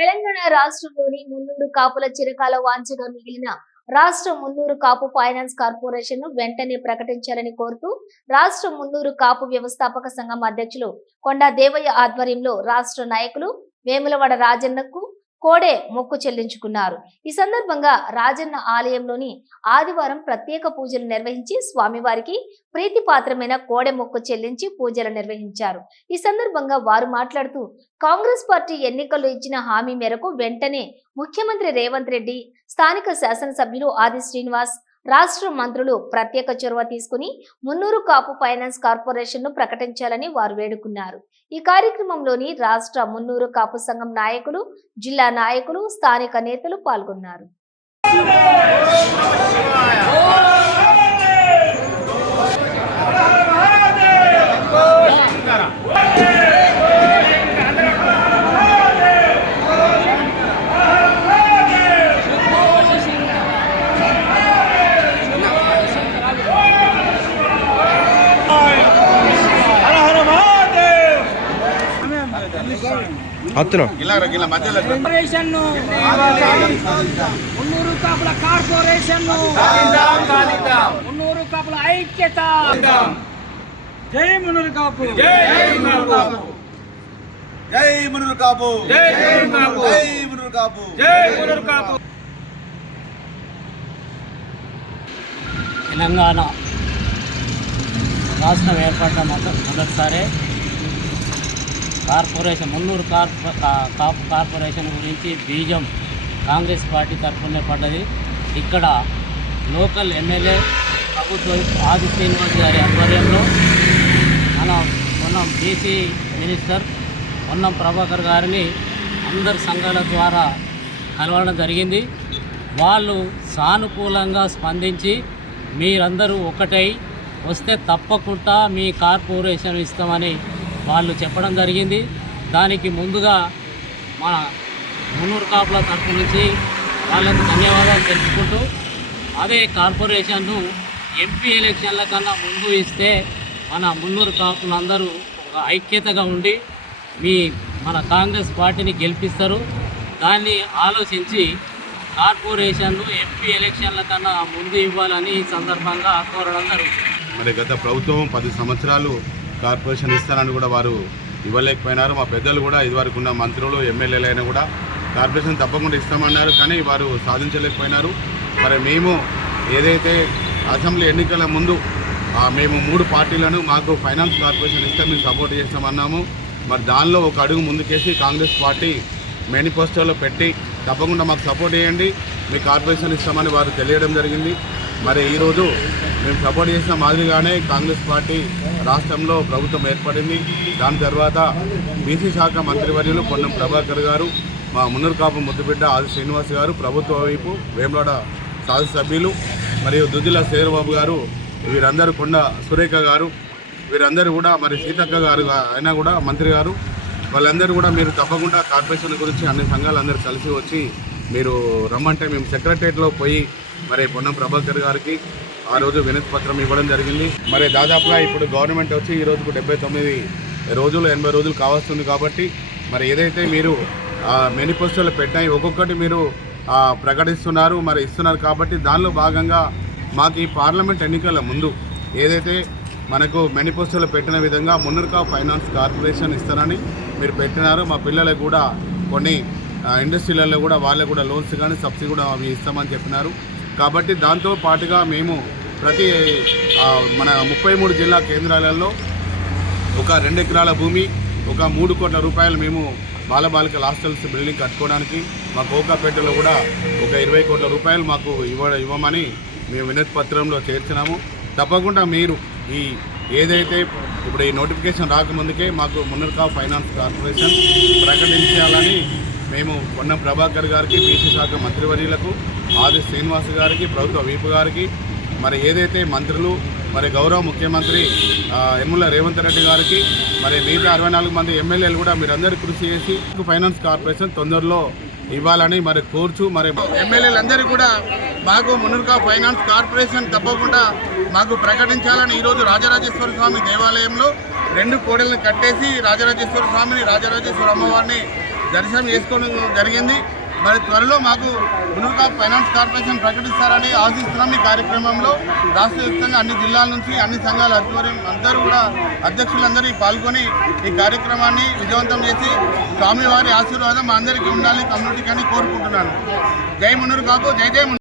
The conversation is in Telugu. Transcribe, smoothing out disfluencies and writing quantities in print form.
తెలంగాణ రాష్ట్రంలోని మున్నూరు కాపుల చిరకాల వాంఛగా మిగిలిన రాష్ట్ర మున్నూరు కాపు ఫైనాన్స్ కార్పొరేషన్ ను వెంటనే ప్రకటించాలని కోరుతూ రాష్ట్ర మున్నూరు కాపు వ్యవస్థాపక సంఘం అధ్యక్షులు కొండా దేవయ్య ఆధ్వర్యంలో రాష్ట్ర నాయకులు వేములవాడ రాజన్నకు కోడే మొక్కు చెల్లించుకున్నారు. ఈ సందర్భంగా రాజన్న ఆలయంలోని ఆదివారం ప్రత్యేక పూజలు నిర్వహించి స్వామివారికి ప్రీతిపాత్రమైన కోడె మొక్కు చెల్లించి పూజలు నిర్వహించారు. ఈ సందర్భంగా వారు మాట్లాడుతూ కాంగ్రెస్ పార్టీ ఎన్నికల్లో ఇచ్చిన హామీ మేరకు వెంటనే ముఖ్యమంత్రి రేవంత్ రెడ్డి, స్థానిక శాసనసభ్యులు ఆది శ్రీనివాస్, రాష్ట్ర మంత్రులు ప్రత్యేక చొరవ తీసుకుని మున్నూరు కాపు ఫైనాన్స్ కార్పొరేషన్ ను ప్రకటించాలని వారు వేడుకున్నారు. ఈ కార్యక్రమంలోని రాష్ట్ర మున్నూరు కాపు సంఘం నాయకులు, జిల్లా నాయకులు, స్థానిక నేతలు పాల్గొన్నారు. మున్నూరు కాపుల కార్పొరేషన్, మున్నూరు కాపుల ఐక్యత. జై మున్నూరు కాపు, జై మున్నూరు కాపు, జై మున్నూరు కాపు, జై మున్నూరు కాపు, జై మున్నూరు కాపు. తెలంగాణ రాష్ట్రం ఏర్పడ్డ మొదటిసారి కార్పొరేషన్, మున్నూరు కాపు కార్పొరేషన్ గురించి బీజం కాంగ్రెస్ పార్టీ తరఫునే పడ్డది. ఇక్కడ లోకల్ ఎమ్మెల్యే ప్రభుత్వ ఆది శ్రీనివాస్ గారి ఆధ్వర్యంలో మొన్న బీసీ మినిస్టర్ పొన్నం ప్రభాకర్ గారిని అందరి సంఘాల ద్వారా కలవడం జరిగింది. వాళ్ళు సానుకూలంగా స్పందించి మీరందరూ ఒకటై వస్తే తప్పకుండా మీ కార్పొరేషన్ ఇస్తామని వాళ్ళు చెప్పడం జరిగింది. దానికి ముందుగా మన మున్నూరు కాపుల తరఫు నుంచి వాళ్ళకు ధన్యవాదాలు తెలుపుకుంటూ, అదే కార్పొరేషన్ను ఎంపీ ఎలక్షన్ల కన్నా ముందు ఇస్తే మన మున్నూరు కాపులందరూ ఒక ఐక్యతగా ఉండి మన కాంగ్రెస్ పార్టీని గెలిపిస్తారు. దాన్ని ఆలోచించి కార్పొరేషన్ను ఎంపీ ఎలక్షన్ల కన్నా ముందు ఇవ్వాలని ఈ సందర్భంగా కోరడం జరుగుతుంది. మరి గత ప్రభుత్వం 10 సంవత్సరాలు కార్పొరేషన్ ఇస్తానని కూడా వారు ఇవ్వలేకపోయినారు. మా పెద్దలు కూడా ఇదివరకు ఉన్న మంత్రులు, ఎమ్మెల్యేలైనా కూడా కార్పొరేషన్ తప్పకుండా ఇస్తామన్నారు, కానీ వారు సాధించలేకపోయినారు. మరి మేము ఏదైతే అసెంబ్లీ ఎన్నికల ముందు మేము 3 పార్టీలను మాకు ఫైనాన్స్ కార్పొరేషన్ ఇస్తే మేము సపోర్ట్ చేస్తామన్నాము. మరి దానిలో ఒక అడుగు ముందుకేసి కాంగ్రెస్ పార్టీ మేనిఫెస్టోలో పెట్టి తప్పకుండా మాకు సపోర్ట్ చేయండి, మీ కార్పొరేషన్ ఇస్తామని వారు తెలియడం జరిగింది. మరి ఈరోజు మేము సపోర్ట్ చేసిన మాదిరిగానే కాంగ్రెస్ పార్టీ రాష్ట్రంలో ప్రభుత్వం ఏర్పడింది. దాని తర్వాత బీసీ శాఖ మంత్రివర్యులు పొన్నం ప్రభాకర్ గారు, మా మున్నూరు కాపు ముద్దుబిడ్డ ఆది శ్రీనివాస్ గారు, ప్రభుత్వ వైపు వేములవాడ శాసనసభ్యులు మరియు దుద్దిల శ్రీరాబాబు గారు, వీరందరూ కొండ సురేఖ గారు, వీరందరూ కూడా మరి సీతక్క గారు అయినా కూడా మంత్రి గారు, వాళ్ళందరూ కూడా మీరు తప్పకుండా కార్పొరేషన్ గురించి అన్ని సంఘాలందరూ కలిసి వచ్చి మీరు రమ్మంటే మేము సెక్రటరియట్లో పోయి మరి పొన్నం ప్రభాకర్ గారికి ఆ రోజు వినతి పత్రం ఇవ్వడం జరిగింది. మరి దాదాపుగా ఇప్పుడు గవర్నమెంట్ వచ్చి ఈ రోజుకు 79 రోజులు 80 రోజులు కావస్తుంది. కాబట్టి మరి ఏదైతే మీరు మేనిఫెస్టోలో పెట్టాయి ఒక్కొక్కటి మీరు ప్రకటిస్తున్నారు, మరి ఇస్తున్నారు. కాబట్టి దానిలో భాగంగా మాకు ఈ పార్లమెంట్ ఎన్నికల ముందు ఏదైతే మనకు మేనిఫెస్టోలో పెట్టిన విధంగా మున్నూరు కాపు ఫైనాన్స్ కార్పొరేషన్ ఇస్తారని మీరు పెట్టినారు. మా పిల్లలకు కూడా కొన్ని ఇండస్ట్రీలలో కూడా వాళ్ళకు కూడా లోన్స్ కానీ సబ్సిడీ కూడా అవి ఇస్తామని చెప్పినారు. కాబట్టి దాంతో పాటుగా మేము ప్రతి మన 33 జిల్లా కేంద్రాలలో ఒక 2 ఎకరాల భూమి, ఒక 3 కోట్ల రూపాయలు మేము బాలబాలికల హాస్టల్స్ బిల్డింగ్ కట్టుకోవడానికి, మా కోకాపేటలో కూడా ఒక 20 కోట్ల రూపాయలు మాకు ఇవ్వమని మేము వినతి పత్రంలో చేర్చినాము. తప్పకుండా మీరు ఏదైతే ఇప్పుడు ఈ నోటిఫికేషన్ రాకముందుకే మాకు మున్నూరు కాపు ఫైనాన్స్ కార్పొరేషన్ ప్రకటించాలని మేము పొన్నం ప్రభాకర్ గారికి, బీసీ శాఖ మంత్రివర్యులకు, ఆది శ్రీనివాస్ గారికి, ప్రభుత్వ వీపు గారికి, మరి ఏదైతే మంత్రులు, మరి గౌరవ ముఖ్యమంత్రి యనమల రేవంత్ రెడ్డి గారికి, మరి మిగతా 64 మంది ఎమ్మెల్యేలు కూడా మీరందరూ కృషి చేసి ఫైనాన్స్ కార్పొరేషన్ తొందరలో ఇవ్వాలని మరి కోర్చు, మరి ఎమ్మెల్యేలందరూ కూడా మాకు మున్నూరు కాపు ఫైనాన్స్ కార్పొరేషన్ తప్పకుండా మాకు ప్రకటించాలని ఈరోజు రాజరాజేశ్వర స్వామి దేవాలయంలో 2 కోడలను కట్టేసి రాజరాజేశ్వర స్వామిని, రాజరాజేశ్వర అమ్మవారిని దర్శనం చేసుకోవడం జరిగింది. మరి త్వరలో మాకు మున్నూరు కాపు ఫైనాన్స్ కార్పొరేషన్ ప్రకటిస్తారని ఆశిస్తున్నాం. ఈ కార్యక్రమంలో రాష్ట్ర వ్యాప్తంగా అన్ని జిల్లాల నుంచి అన్ని సంఘాల ఆధ్వర్యం అందరూ కూడా అధ్యక్షులందరూ పాల్గొని ఈ కార్యక్రమాన్ని విజయవంతం చేసి స్వామివారి ఆశీర్వాదం మా అందరికీ ఉండాలి, కమ్యూనిటీకి అని కోరుకుంటున్నాను. జై మున్నూరు కాపు, జై జై మున్నూరు.